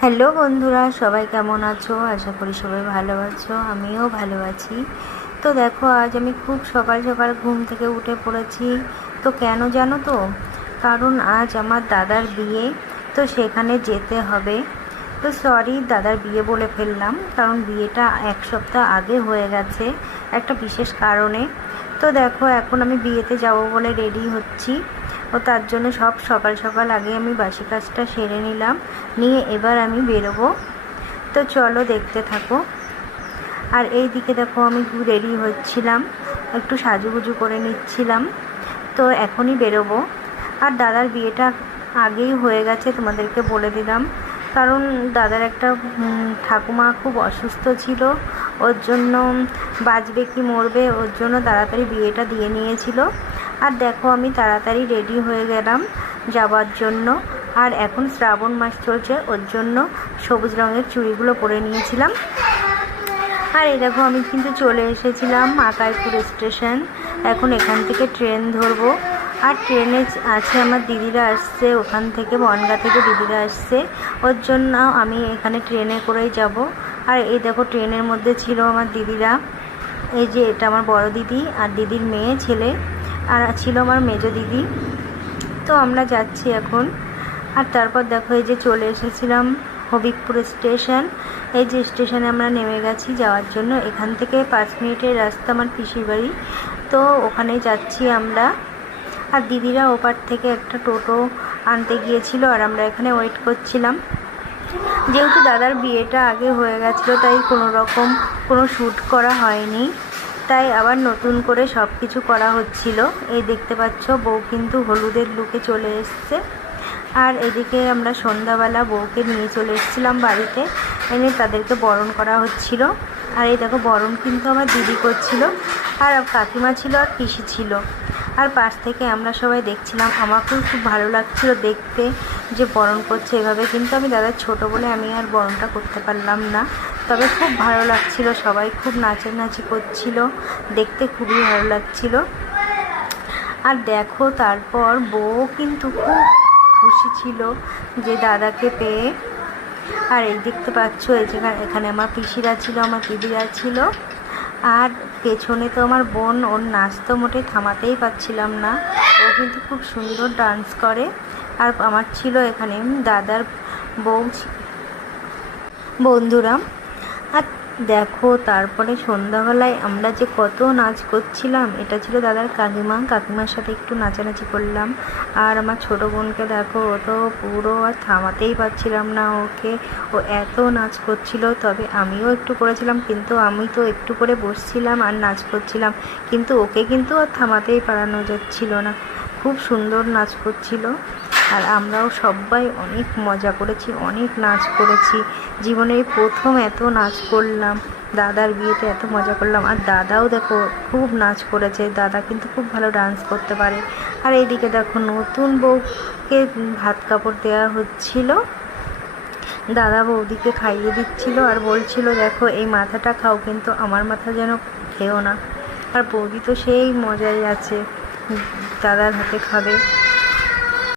Hello বন্ধুরা, সবাই কেমন আছো? আশা করি সবাই ভালো আছো, আমিও ভালো আছি। তো দেখো, আজ আমি খুব সকাল সকাল ঘুম থেকে উঠে পড়েছি। তো কেন জানো তো? কারণ আজ আমার দাদার বিয়ে, তো সেখানে যেতে হবে। তো সরি দাদার বিয়ে বলে ফেললাম, কারণ বিয়েটা এক সপ্তাহ আগে হয়ে গেছে, একটা বিশেষ কারণে। তো দেখো, এখন আমি বিয়েতে যাব বলে রেডি হচ্ছি। ও তার জন্য সব সকাল সকাল আগে আমি বাসি কাজটা সেরে নিলাম, নিয়ে এবার আমি বেরোবো। তো চলো দেখতে থাকো। আর এই দিকে দেখো আমি রেডি হচ্ছিলাম, একটু সাজুগুজু করে নিচ্ছিলাম। তো এখনই বেরোবো। আর দাদার বিয়েটা আগেই হয়ে গেছে তোমাদেরকে বলে দিলাম। কারণ দাদার একটা ঠাকুমা খুব অসুস্থ ছিল, ওর জন্য বাঁচবে কি মরবে, ওর জন্য তাড়াতাড়ি বিয়েটা দিয়ে নিয়েছিল। আর দেখো, আমি তাড়াতাড়ি রেডি হয়ে গেলাম যাওয়ার জন্য। আর এখন শ্রাবণ মাস চলছে, ওর জন্য সবুজ রঙের চুড়িগুলো পরে নিয়েছিলাম। আর এই দেখো, আমি কিন্তু চলে এসেছিলাম আকাইপুর স্টেশন। এখন এখান থেকে ট্রেন ধরবো। আর ট্রেনে আছে আমার দিদিরা আসছে, ওখান থেকে বনগা থেকে দিদিরা আসছে। ওর জন্য আমি এখানে ট্রেনে করেই যাব। আর এই দেখো, ট্রেনের মধ্যে ছিল আমার দিদিরা। এই যে, এটা আমার বড় দিদি আর দিদির মেয়ে, ছেলে। আর ছিল আমার মেজো দিদি। তো আমরা যাচ্ছি এখন। আর তারপর দেখো এই যে চলে এসেছিলাম হবিবপুর স্টেশন। এই যে স্টেশনে আমরা নেমে গেছি যাওয়ার জন্য। এখান থেকে পাঁচ মিনিটের রাস্তা আমার পিসির বাড়ি। তো ওখানে যাচ্ছি আমরা। আর দিদিরা ওপার থেকে একটা টোটো আনতে গিয়েছিল আর আমরা এখানে ওয়েট করছিলাম। যেহেতু দাদার বিয়েটা আগে হয়ে গেছিল, তাই কোনো রকম কোনো শ্যুট করা হয়নি। তাই আবার নতুন করে সব কিছু করা হচ্ছিল। এই দেখতে পাচ্ছ, বউ কিন্তু হলুদের লুকে চলে এসছে। আর এদিকে আমরা সন্ধ্যাবেলা বউকে নিয়ে চলে এসেছিলাম বাড়িতে। এনে তাদেরকে বরণ করা হচ্ছিল। আর এই দেখো, বরণ কিন্তু আমার দিদি করছিল। আর কাকিমা ছিল আর পিসি ছিল। আর পাশ থেকে আমরা সবাই দেখছিলাম, আমাকেও খুব ভালো লাগছিল দেখতে যে বরণ করছে এভাবে। কিন্তু আমি দাদা ছোট বলে আমি আর বরণটা করতে পারলাম না। তবে খুব ভালো লাগছিল, সবাই খুব নাচানাচি করছিল, দেখতে খুবই ভালো লাগছিল। আর দেখো তারপর বউ কিন্তু খুব খুশি ছিল যে দাদাকে পেয়ে। আর এই দেখতে পাচ্ছ, এই যে এখানে আমার পিসিরা ছিল, আমার দিদিরা ছিল। আর পেছনে তো আমার বোন, ওর নাচ তো মোটে থামাতেই পারছিলাম না। ও কিন্তু খুব সুন্দর ডান্স করে। আর আমার ছিল এখানে দাদার বউ বন্ধুরা। আর দেখো, তারপরে সন্ধ্যাবেলায় আমরা যে কত নাচ করছিলাম, এটা ছিল দাদার কাকিমা, কাকিমার সাথে একটু নাচানাচি করলাম। আর আমার ছোট বোনকে দেখো, ও তো পুরো আর থামাতেই পারছিলাম না ওকে। ও এত নাচ করছিল, তবে আমিও একটু করেছিলাম, কিন্তু আমি তো একটু করে বসছিলাম আর নাচ করছিলাম। কিন্তু ওকে কিন্তু আর থামাতেই পারানো যাচ্ছিল না। খুব সুন্দর নাচ করছিল। আর আমরাও সবাই অনেক মজা করেছি, অনেক নাচ করেছি। জীবনে প্রথম এত নাচ করলাম, দাদার বিয়েতে এত মজা করলাম। আর দাদাও দেখো খুব নাচ করেছে, দাদা কিন্তু খুব ভালো ডান্স করতে পারে। আর এইদিকে দেখো নতুন বউকে ভাত কাপড় দেওয়া হচ্ছিল। দাদা বৌদিকে খাইয়ে দিচ্ছিল আর বলছিল, দেখো, এই মাথাটা খাও, কিন্তু আমার মাথা যেন খেও না। আর বৌদি তো সেই মজাই আছে, দাদার হাতে খাবে।